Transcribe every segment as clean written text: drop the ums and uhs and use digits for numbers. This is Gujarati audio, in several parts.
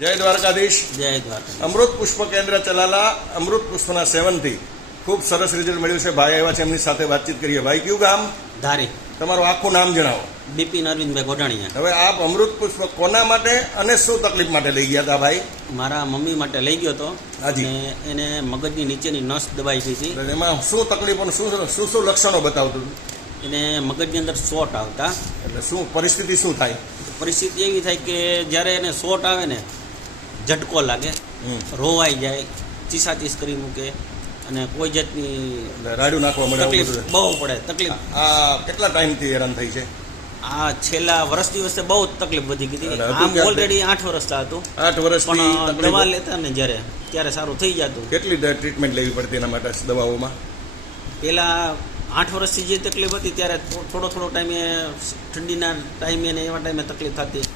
જય દ્વારકાધીશ. જય દ્વારકા. અમૃત પુષ્પ કેન્દ્ર ચલાલા અમૃત પુષ્પના સેવનથી ખૂબ સરસ રિઝલ્ટ મળ્યું છે. ભાઈ આવ્યા છે, એમની સાથે વાતચીત કરીએ. ભાઈ, કયું ગામ? ધારી. તમારું આખું નામ જણાવો. બિપિન અરવિંદભાઈ ગોઢાણીયા. હવે આપ અમૃત પુષ્પ કોના માટે અને શું તકલીફ માટે લઈ ગયા હતા ભાઈ? મારા મમ્મી માટે લઈ ગયો હતો હાજી. અને એને મગજની નીચેની નસ દબાઈ ગઈ હતી. એટલે એમાં શું તકલીફ અને શું શું લક્ષણો બતાવતું હતું? એને મગજની અંદર શોટ આવતા. એટલે શું પરિસ્થિતિ શું થાય? પરિસ્થિતિ એવી થાય કે જ્યારે એને શોટ આવે ને, ઝટકો લાગે, રોવાઈ જાય, ચીસાચીસ કરી મૂકે અને કોઈ જાતની એટલે રાડું નાખવા મળે આવું તકલીફ બધું? બહુ પડે. તકલીફ આ કેટલા ટાઈમથી હેરાન થઈ છે? આ છેલ્લા વર્ષ દિવસે બહુ જ તકલીફ વધી ગઈ હતી. અને હતું આમ ક્યારથી? ઓલરેડી 8 વર્ષથી હતું, 8 વર્ષથી પણ તકલીફ? દવા લેતા ને જ્યારે ત્યારે સારું થઈ જતું. કેટલી ટ્રીટમેન્ટ લેવી પડતી એના માટે દવાઓમાં? પહેલા 8 વર્ષથી જે તકલીફ હતી ત્યારે થોડો ટાઈમે ઠંડીના ટાઈમે ને એવા ટાઈમે તકલીફ થતી.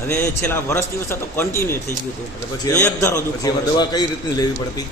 હવે છેલ્લા વર્ષ દિવસે તો કન્ટિન્યુ થઈ ગયું હતું. એટલે પછી એક ધારો પછી એમાં દુખાવો. દવા કઈ રીતની લેવી પડતી?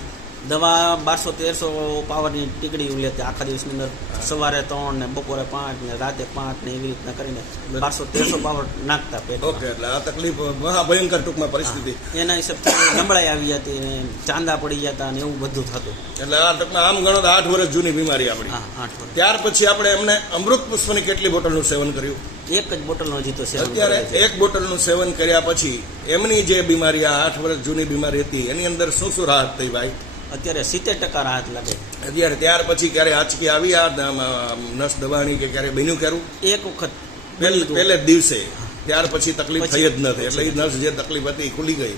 દવા 1200-1300 પાવરની ટીકડી લેતી આખા દિવસની અંદર. સવારે 3 ને બપોરે 5 ને રાતે 5 ને એવી રીતના કરીને 1200-1300 પાવર નાખતા પેટમાં. ઓકે, એટલે આ તકલીફ મહા ભયંકર ટૂંકમાં પરિસ્થિતિ. એના હિસાબથી નબળાઈ આવી જતી ને ચાંદા પડી જતા ને એવું બધું થતું. એટલે આ ટૂંકમાં આમ ગણો તો 8 વર્ષ જૂની બીમારી આપણી. હા, 8 વર્ષ. ત્યાર પછી આપણે એમને અમૃત પુષ્પની કેટલી બોટલનું સેવન કર્યું? એક જ બોટલનો હજી તો સેવન અત્યારે કરે છે. 1 બોટલનું સેવન કર્યા પછી એમની જે બીમારી, આ 8 વર્ષ જૂની બીમારી હતી, એની અંદર શું શું રાહત થઈ ભાઈ? અત્યારે 70% રાહત લાગે. અત્યારે ત્યાર પછી ક્યારે આંચકી આવી આ નસ દબાણી કે ક્યારે બન્યું ખરું? એક વખત પહેલે જ દિવસે. ત્યાર પછી તકલીફ થઈ જ નથી. એટલે એ નસ જે તકલીફ હતી એ ખુલી ગઈ.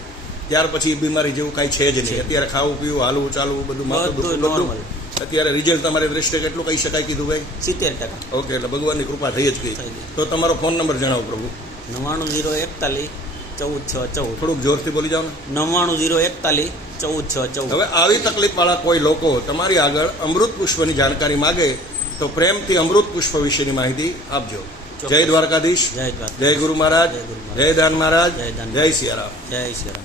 ત્યાર પછી બીમારી જેવું કાંઈ છે જ નહીં. અત્યારે ખાવું પીવું, હાલવું ચાલવું બધું માથું દુખવું બધું. નોર્મલ. અત્યારે રિઝલ્ટ તમારી દ્રષ્ટિએ કેટલું કહી શકાય કીધું ભાઈ? 70%. ઓકે, એટલે ભગવાનની કૃપા થઈ જ ગઈ. થઈ ગઈ. તો તમારો ફોન નંબર જણાવો પ્રભુ. 99-041-14-6-14. થોડુંક જોરથી બોલી જાઓ ને. 99-041-14-6-14. હવે આવી તકલીફ વાળા કોઈ લોકો તમારી આગળ અમૃત પુષ્પની જાણકારી માગે તો પ્રેમથી અમૃત પુષ્પ વિશેની માહિતી આપજો. જય દ્વારકાધીશ. જય દ્વારકા. જય ગુરુ મહારાજ. જય ગુરુ મહારાજ. જય દાન મહારાજ. જય દાન જય સિયારામ. જય શ્રી રામ.